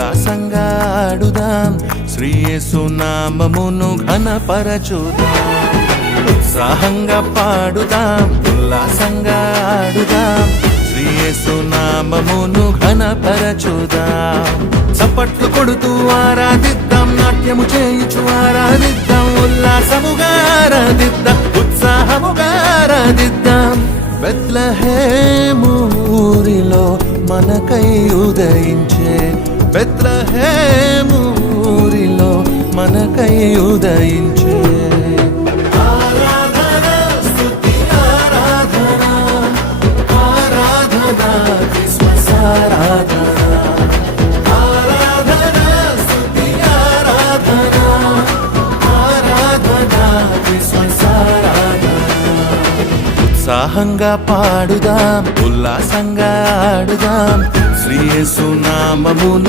ఉల్లాసంగా ఆడుదాం, శ్రీ యేసు నామమును ఘనపరచుదాం. ఉత్సాహంగా పాడుదాం, ఉల్లాసంగా ఆడుదాం, శ్రీ యేసు నామమును ఘనపరచుదాం. చప్పట్లు కొడుతూ ఆరాధిద్దాం, నాట్యము చేయుచు ఆరాధిద్దాం, ఉల్లాసముగా ఆరాధిద్దాం, ఉత్సాహముగా ఆరాధిద్దాం. బెత్లెహేము ఊరిలో మనకై ఉదయించే, బెత్లెహేము ఊరిలో మనకై ఉదయించే. ఆరాధన స్తుతి ఆరాధన, ఆరాధన క్రిస్మస్ ఆరాధన, ఆరాధన స్తుతి ఆరాధన, ఆరాధన క్రిస్మస్ ఆరాధన. ఉత్సాహంగా పాడుదాం, ఉల్లాసంగా ఆడుదాం, శ్రీ యేసు నామమును